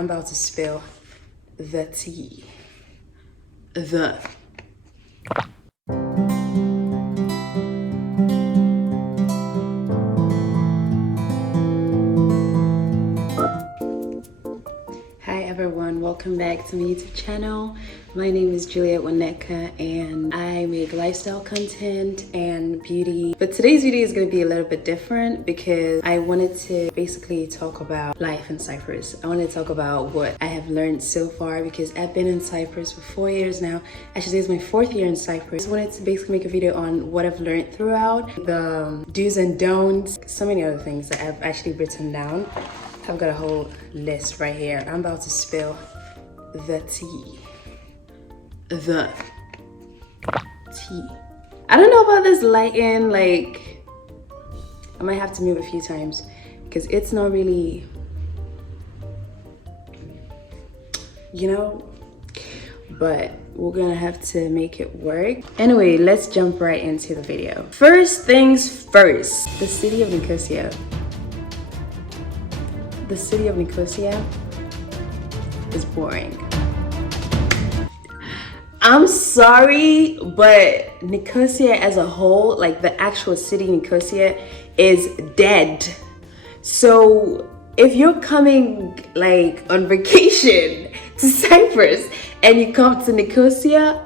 I'm about to spill the tea. Hi everyone, welcome back to my YouTube channel. My name is Juliet Nwanneka and I make lifestyle content and beauty. But today's video is going to be a little bit different because I wanted to basically talk about life in Cyprus. I wanted to talk about what I have learned so far because I've been in Cyprus for 4 years now. Actually, this is my 4th year in Cyprus. I wanted to basically make a video on what I've learned throughout, the do's and don'ts, so many other things that I've actually written down. I've got a whole list right here. I'm about to spill the tea. The tea. I don't know about this lighting, like I might have to move a few times because it's not really, you know, but we're gonna have to make it work. Anyway, let's jump right into the video. First things first, the city of Nicosia. The city of Nicosia is boring. I'm sorry, but Nicosia as a whole, like the actual city Nicosia, is dead. So if you're coming like on vacation to Cyprus and you come to Nicosia,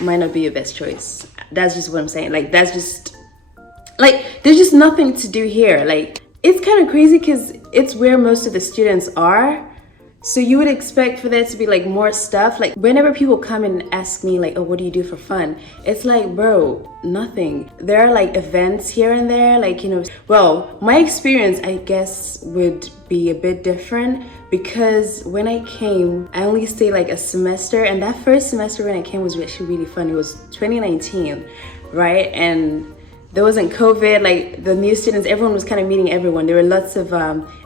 might not be your best choice. That's just what I'm saying. Like that's just, like there's just nothing to do here. Like it's kind of crazy because it's where most of the students are. So you would expect for there to be like more stuff. Like whenever people come and ask me like, oh, what do you do for fun? It's like, bro, nothing. There are like events here and there, like, you know, well, my experience, I guess, would be a bit different because when I came, I only stayed like a semester. And that first semester when I came was actually really fun. It was 2019, right? And there wasn't COVID, like the new students, everyone was kind of meeting everyone. There were lots of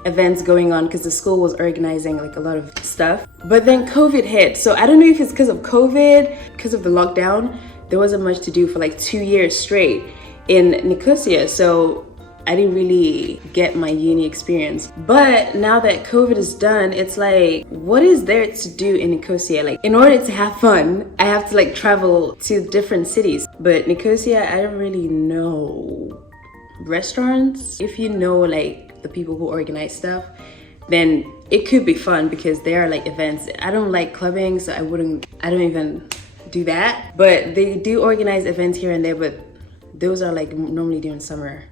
events going on because the school was organizing like a lot of stuff. But then COVID hit. So I don't know if it's because of COVID, because of the lockdown, there wasn't much to do for like 2 years straight in Nicosia. So I didn't really get my uni experience. But now that COVID is done, it's like, what is there to do in Nicosia? Like in order to have fun, I have to like travel to different cities. But Nicosia, I don't really know restaurants. If you know like the people who organize stuff, then it could be fun because there are like events. I don't like clubbing, so I don't even do that. But they do organize events here and there, but those are like normally during summer.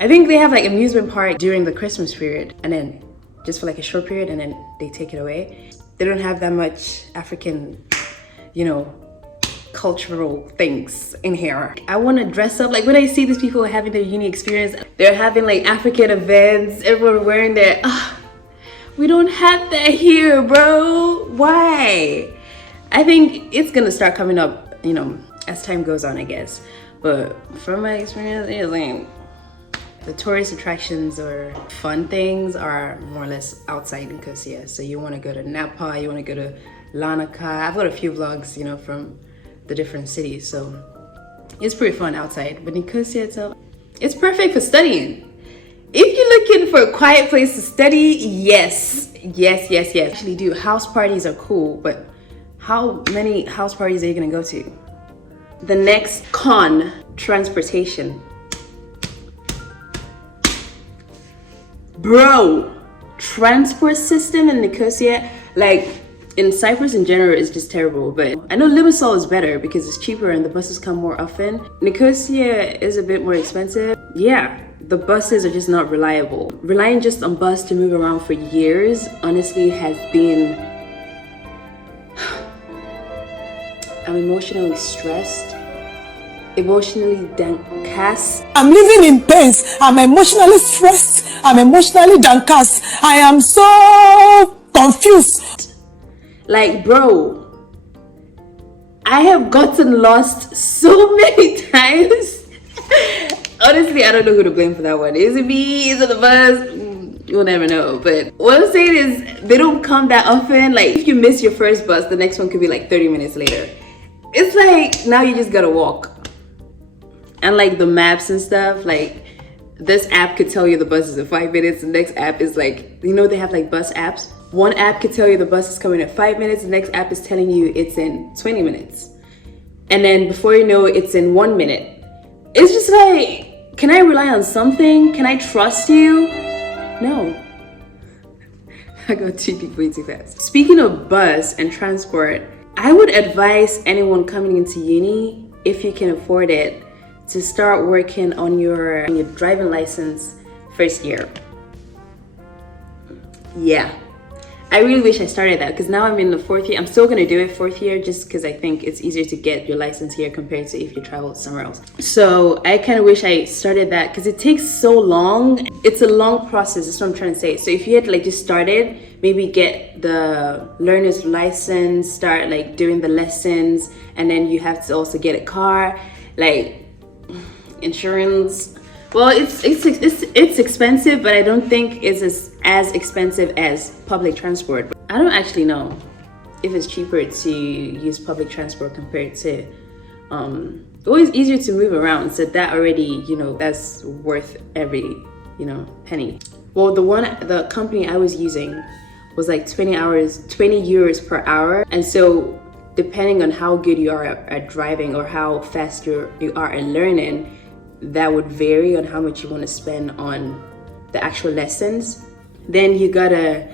I think they have like amusement park during the Christmas period and then just for like a short period and then they take it away. They don't have that much African, you know, cultural things in here. I want to dress up. Like when I see these people having their uni experience, they're having like African events, everyone wearing their, we don't have that here, bro. Why? I think it's gonna start coming up, you know, as time goes on, I guess. But from my experience, it's like, the tourist attractions or fun things are more or less outside Nicosia. So you want to go to Napa, you want to go to Larnaca. I've got a few vlogs, you know, from the different cities. So it's pretty fun outside. But Nicosia itself, it's perfect for studying. If you're looking for a quiet place to study, yes. Actually do. House parties are cool, but how many house parties are you going to go to? The next con, transportation. Bro, transport system in Nicosia, like in Cyprus in general, is just terrible. But I know Limassol is better because it's cheaper and the buses come more often. Nicosia is a bit more expensive. Yeah, the buses are just not reliable. Relying just on bus to move around for years, honestly, has been... I'm emotionally stressed, emotionally downcast. I'm living in pains. I'm emotionally stressed. I'm emotionally downcast. I am so confused. Like, bro, I have gotten lost so many times. Honestly, I don't know who to blame for that one. Is it me? Is it the bus? You'll never know. But what I'm saying is they don't come that often. Like if you miss your first bus, the next one could be like 30 minutes later. It's like now you just gotta walk. And like the maps and stuff, like this app could tell you the bus is in 5 minutes. The next app is like, you know, they have like bus apps. One app could tell you the bus is coming in 5 minutes. The next app is telling you it's in 20 minutes. And then before you know it, it's in 1 minute. It's just like, can I rely on something? Can I trust you? No. I got too deep way too fast. Speaking of bus and transport, I would advise anyone coming into uni, if you can afford it, to start working on your driving license first year. Yeah, I really wish I started that, because now I'm in the 4th year. I'm still gonna do it 4th year just because I think it's easier to get your license here compared to if you travel somewhere else. So I kind of wish I started that because it takes so long. It's a long process, that's what I'm trying to say. So if you had like just started, maybe get the learner's license, start like doing the lessons, and then you have to also get a car, like insurance. Well, it's expensive, but I don't think it's as expensive as public transport. I don't actually know if it's cheaper to use public transport compared to always easier to move around, so that already, you know, that's worth every, you know, penny. Well, the company I was using was like 20 euros per hour, and so depending on how good you are at driving or how fast you are at learning, that would vary on how much you want to spend on the actual lessons. Then you gotta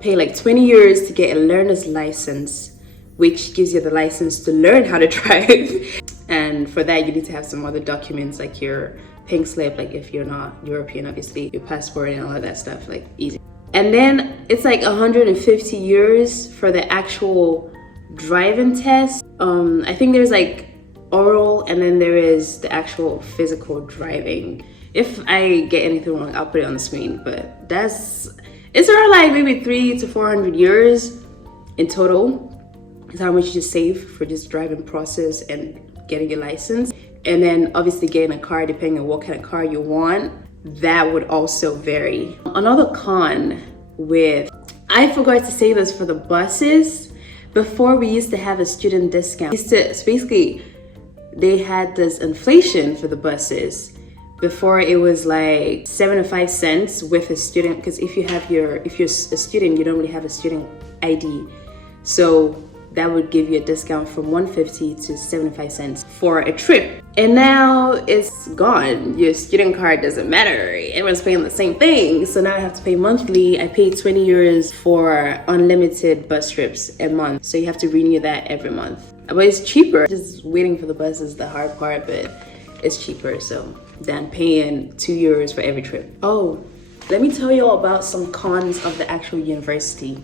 pay like 20 euros to get a learner's license, which gives you the license to learn how to drive. And for that, you need to have some other documents like your pink slip, like if you're not European, obviously, your passport and all of that stuff, like easy. And then it's like 150 euros for the actual driving test. I think there's like oral, and then there is the actual physical driving. If I get anything wrong, I'll put it on the screen, but it's around like maybe 300 to 400 euros in total. Is how much you just save for just driving process and getting your license. And then obviously getting a car, depending on what kind of car you want, that would also vary. Another con with, I forgot to say this for the buses, before we used to have a student discount. So basically, they had this inflation for the buses. Before it was like 75 cents with a student, because if you're a student, you don't really have a student ID. So that would give you a discount from 150 to 75 cents for a trip. And now it's gone. Your student card doesn't matter. Everyone's paying the same thing. So now I have to pay monthly. I pay 20 euros for unlimited bus trips a month. So you have to renew that every month. But it's cheaper. Just waiting for the bus is the hard part, but it's cheaper than paying 2 euros for every trip. Oh, let me tell you all about some cons of the actual university.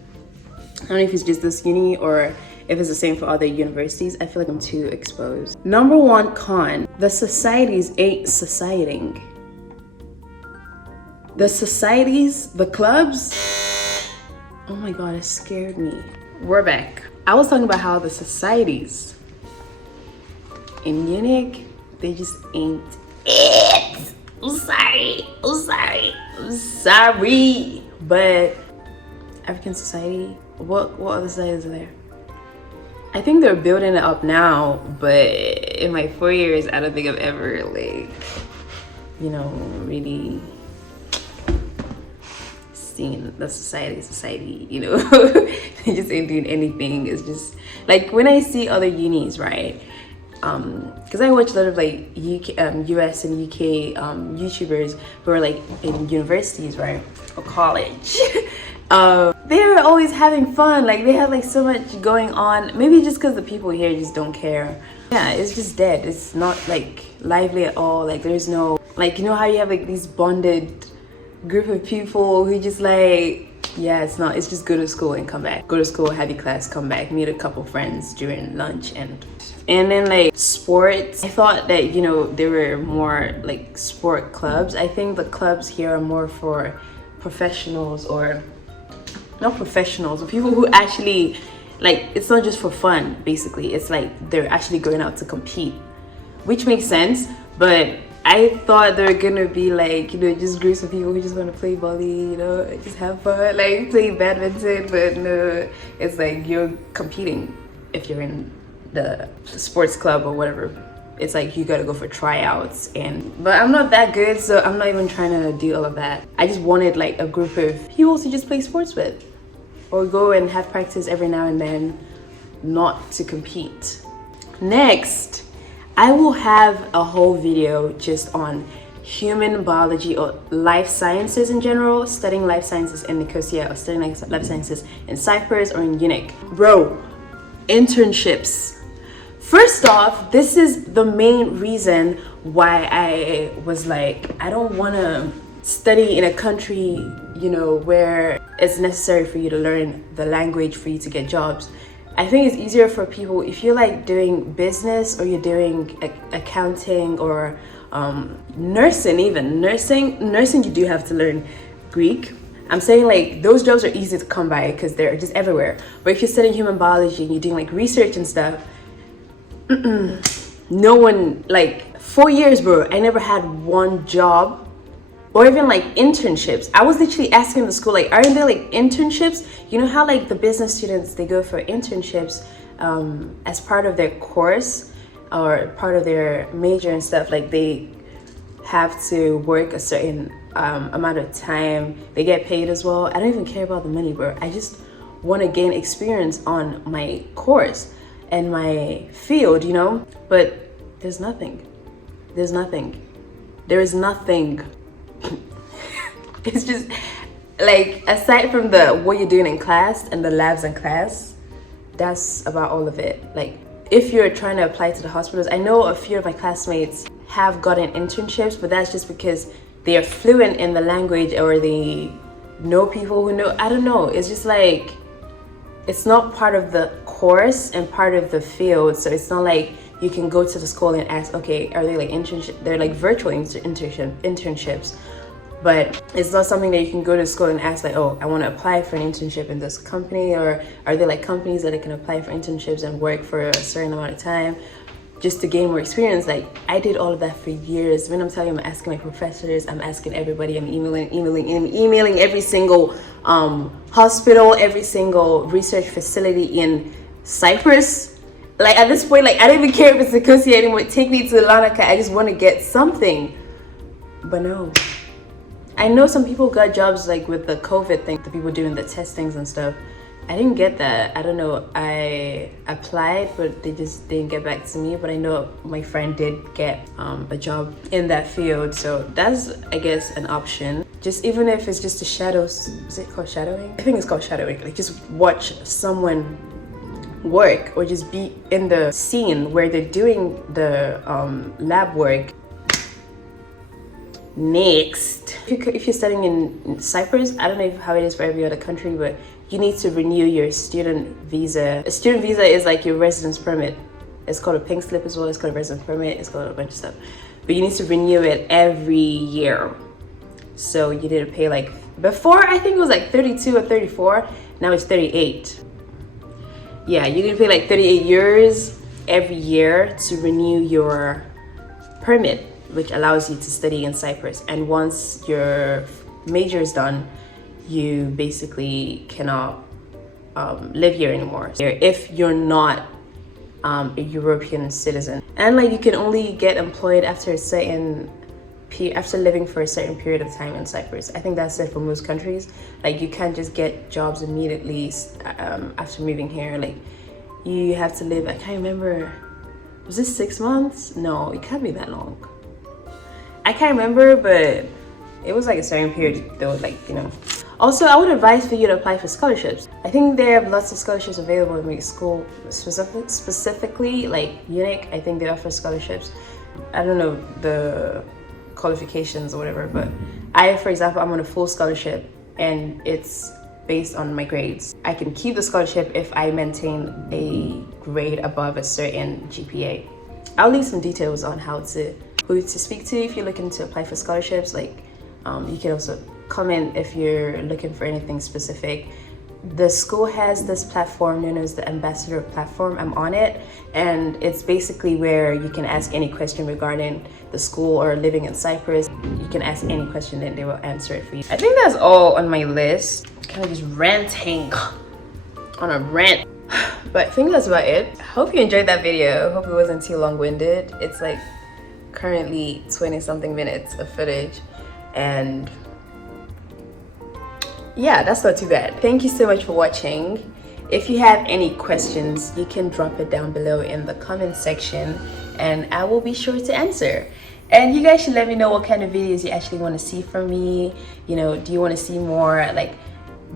I don't know if it's just this uni or if it's the same for other universities. I feel like I'm too exposed. Number one con, the societies ain't societying. The societies, the clubs, oh my God, it scared me. We're back. I was talking about how the societies in UNIC, they just ain't it. I'm sorry. But African society, what other societies are there? I think they're building it up now, but in my 4 years, I don't think I've ever really seen the society, they just ain't doing anything. It's just like when I see other unis, right? Because I watch a lot of like US and UK YouTubers who are like in universities, right, or college. They're always having fun. Like they have like so much going on. Maybe just because the people here just don't care. Yeah, it's just dead. It's not like lively at all. Like there's no, like, you know how you have like these bonded group of people who just like, yeah, it's just go to school and come back. Go to school, have your class, come back, meet a couple friends during lunch and then like sports. I thought that, there were more like sport clubs. I think the clubs here are more for professionals, or not professionals, but people who actually, like, it's not just for fun, basically. It's like they're actually going out to compete, which makes sense. But I thought they were gonna be like, just groups of people who just want to play volley, just have fun, like play badminton. But no, it's like you're competing if you're in the sports club or whatever. it's like you gotta go for tryouts, but I'm not that good, so I'm not even trying to do all of that. I just wanted like a group of people to just play sports with, or go and have practice every now and then, not to compete. Next, I will have a whole video just on human biology or life sciences in general, studying life sciences in Nicosia or studying life sciences in Cyprus or in UNIC. Bro, internships. First off, this is the main reason why I was like, I don't want to study in a country, you know, where it's necessary for you to learn the language for you to get jobs. I think it's easier for people if you're like doing business, or you're doing accounting, or nursing. Even nursing you do have to learn Greek. I'm saying like those jobs are easy to come by because they're just everywhere. But if you're studying human biology and you're doing like research and stuff, no one, like 4 years, bro, I never had one job, or even like internships. I was literally asking the school, like, aren't there like internships? You know how like the business students, they go for internships as part of their course or part of their major and stuff. Like they have to work a certain amount of time. They get paid as well. I don't even care about the money, bro. I just want to gain experience on my course and my field, you know? But there's nothing. There is nothing. It's just like, aside from what you're doing in class and the labs in class, that's about all of it. Like if you're trying to apply to the hospitals, I know a few of my classmates have gotten internships, but that's just because they are fluent in the language, or they know people who know. I don't know. It's just like, it's not part of the course and part of the field. So it's not like you can go to the school and ask, okay, are they like internships? They're like virtual internships. But it's not something that you can go to school and ask like, oh, I want to apply for an internship in this company, or are there like companies that I can apply for internships and work for a certain amount of time just to gain more experience. Like I did all of that for years. When I'm telling you, I'm asking my professors, I'm asking everybody, I'm emailing every single hospital, every single research facility in Cyprus. Like at this point, like I don't even care if it's Nicosia anymore. Take me to Nwanneka. I just want to get something. But no. I know some people got jobs like with the COVID thing, the people doing the testings and stuff. I didn't get that. I don't know. I applied, but they just didn't get back to me. But I know my friend did get a job in that field. So that's, I guess, an option. Just even if it's just a shadows, is it called shadowing? I think it's called shadowing. Like just watch someone work, or just be in the scene where they're doing the lab work. Next, if you're studying in Cyprus, I don't know how it is for every other country, but you need to renew your student visa. A student visa is like your residence permit. It's called a pink slip as well. It's called a residence permit. It's called a bunch of stuff. But you need to renew it every year. So you need to pay like, before I think it was like 32 or 34. Now it's 38. Yeah, you need to pay like 38 euros every year to renew your permit, which allows you to study in Cyprus. And once your major is done, you basically cannot live here anymore if you're not a European citizen. And like you can only get employed after after living for a certain period of time in Cyprus. I think that's it for most countries. Like you can't just get jobs immediately after moving here. Like you have to live, I can't remember, was this 6 months? No, it can't be that long. I can't remember, but it was like a certain period though, like, you know. Also, I would advise for you to apply for scholarships. I think they have lots of scholarships available in my school, specifically like UNIC. I think they offer scholarships. I don't know the qualifications or whatever, but for example, I'm on a full scholarship and it's based on my grades. I can keep the scholarship if I maintain a grade above a certain GPA. I'll leave some details on who to speak to if you're looking to apply for scholarships. Like you can also comment if you're looking for anything specific. The school has this platform known as the ambassador platform. I'm on it, and it's basically where you can ask any question regarding the school or living in Cyprus. You can ask any question and they will answer it for you. I think that's all on my list. Kind of just ranting on a rant. But I think that's about it. Hope you enjoyed that video. Hope it wasn't too long-winded. It's like currently 20 something minutes of footage, and yeah, that's not too bad. Thank you so much for watching. If you have any questions, you can drop it down below in the comment section and I will be sure to answer. And you guys should let me know what kind of videos you actually want to see from me. You know, do you want to see more like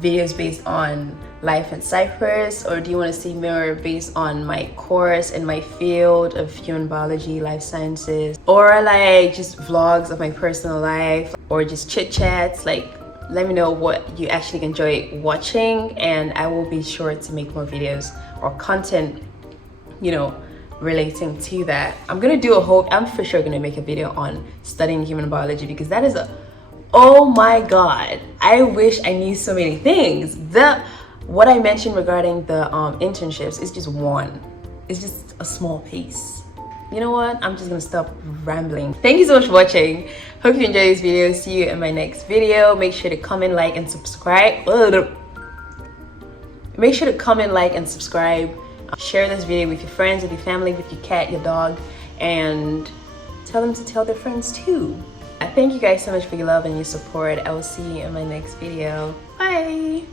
videos based on life in Cyprus, or do you want to see more based on my course and my field of human biology, life sciences, or like just vlogs of my personal life, or just chit chats? Like, let me know what you actually enjoy watching and I will be sure to make more videos or content, you know, relating to that. I'm for sure gonna make a video on studying human biology, because that is oh my god, I wish I knew so many things. What I mentioned regarding the internships is just one. It's just a small piece. You know what? I'm just gonna stop rambling. Thank you so much for watching. Hope you enjoyed this video. See you in my next video. Make sure to comment, like, and subscribe. Make sure to comment, like, and subscribe. Share this video with your friends, with your family, with your cat, your dog, and tell them to tell their friends too. I thank you guys so much for your love and your support. I will see you in my next video. Bye.